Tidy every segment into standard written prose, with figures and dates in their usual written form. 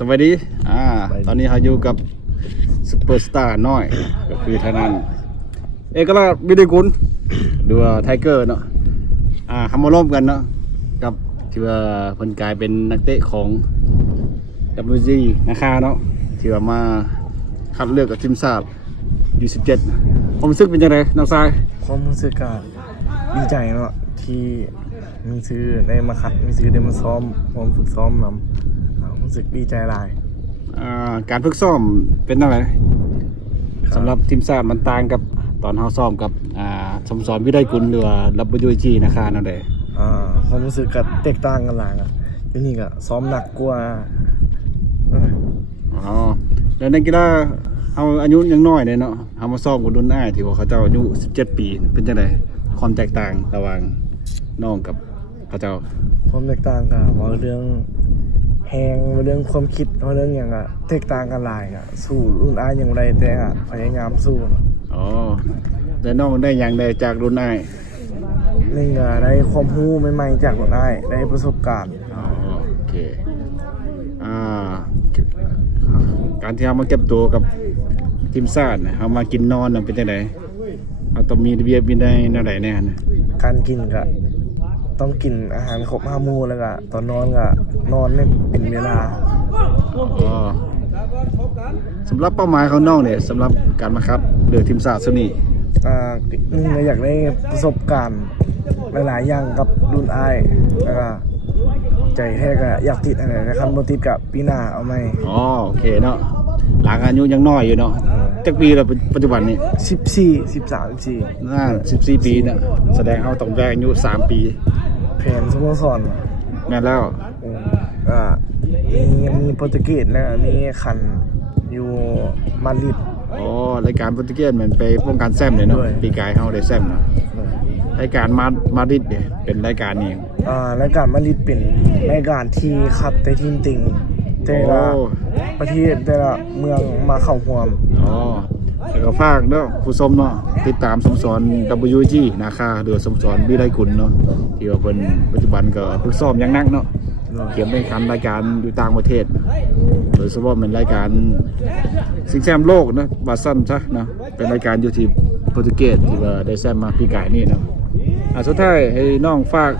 สวัสดีตอนนี้เราอยู่กับซุปเปอร์สตาร์น้อยก็คือทางนั้นเอกลักษณ์วิเดกุลหรือว่าไทเกอร์เนาะทำมาร่วมกันเนาะกับที่ว่าเพิ่นกลายเป็นนักเตะของ WG นะคะเนาะที่ว่ามาคัดเลือกกับทีมชาติU17ความรู้สึกเป็นยังไงน้องทรายความรู้สึกก็ดีใจเนาะที่มีซื้อได้มาขัดมีซื้อได้มาซ้อมผมฝึกซ้อมนำรู้สึกดีใจหลายการฝึกซ้อมเป็นอะไรสำหรับทีมชาติมันต่างกับตอนเราซ้อมกับสโมสรวิไลกุลหรือว่า WG นะคะนั่นเองความรู้สึกก็แตกต่างกันหลายอะที่นี่ก็ซ้อมหนักกว่าแล้วในกีฬาเอาอายุยังน้อยเลยเนาะเอามาซ้อมกับรุ่นอ้ายที่ว่าเขาเจ้าอายุ17 ปีเป็นจังไดความแตกต่างระหว่างน้องกับเขาเจ้าความแตกต่างกันว่าเรื่องแหงเรื่องความคิดว่าเรื่องอย่างอะแตกต่างกันหลายอะสู้รุ่นอ้ายอย่างไรแต่พยายามสู้แต่น้องได้อย่างใดจากรุ่นอ้ายนี่ก็ได้ความรู้ใหม่ๆจากรุ่นอ้ายได้ประสบการณ์โอเคการที่เรามาเก็บตัวกับทีมชาติเรามากินนอนเป็นจังไดเราต้องมีระเบียบวินัยแนวใดแน่นะการกินก็ต้องกินอาหารครบ5 หมู่แล้วก็ตอนนอนก็นอนให้เป็นเวลาสำหรับเป้าหมายของน้องเนี่ยสำหรับการมาครับเดือทีมชาติซุนี่นึงอยากได้ประสบการณ์หลายๆอย่างกับรุ่นอ้ายแล้วก็ใจแท้ก็อยากติดอะไรนะครับบ่ติดกับปีหน้าเอาไหมโอเคเนาะหลังอายุยังน้อยอยู่เนาะจักปีแล้วปัจจุบันนี้14 13 14 14 ปีเนี่ยแสดงเอาต้องแวกอายุ3 ปีแผนสโมสรแม่นแล้วมีโปรตุเกสแล้วมีคันอยู่มาดริดรายการโปรตุเกสเหมือนไปป้องกันแซมเลยเนาะปีกายเฮาได้แซมเนาะรายการมาดริดเนี่ยเป็นรายการนี้รายการมาดริดเป็นรายการที่คัดแต่ทีมติงแต่ละประเทศแต่ละเมืองมาเข้าร่วมแล้วก็ฝากเนาะผู้ชมเนาะติดตามสโมสร WG นะคะหรือสโมสรวิไลกุลเนาะที่ว่าเพิ่นปัจจุบันก็ฝึกซ้อมอย่างหนักเนาะเขียนเป็นรายการอยู่ต่างประเทศโดยเฉพาะเป็นรายการชิงแชมป์โลกนะบาซันซะเนาะเป็นรายการอยู่ที่โปรตุเกสที่ว่าได้แชมป์มาปีกายนี่เนาะสุดท้ายให้น้องฝาก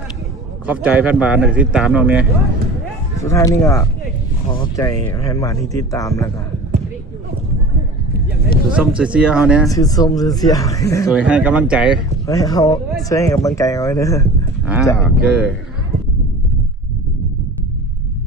ขอบใจแฟนบอลที่ติดตามน้องเนี่ยสุดท้ายนี่ก็ขอขอบใจแฟนบอลที่ติดตามแล้วก็ชื่อส้มเสียเขาเนี่ยชื่อส้มเสียช่วยให้กำลังใจให้เขาช่วยให้กำลังใจเขาเด้อโอเค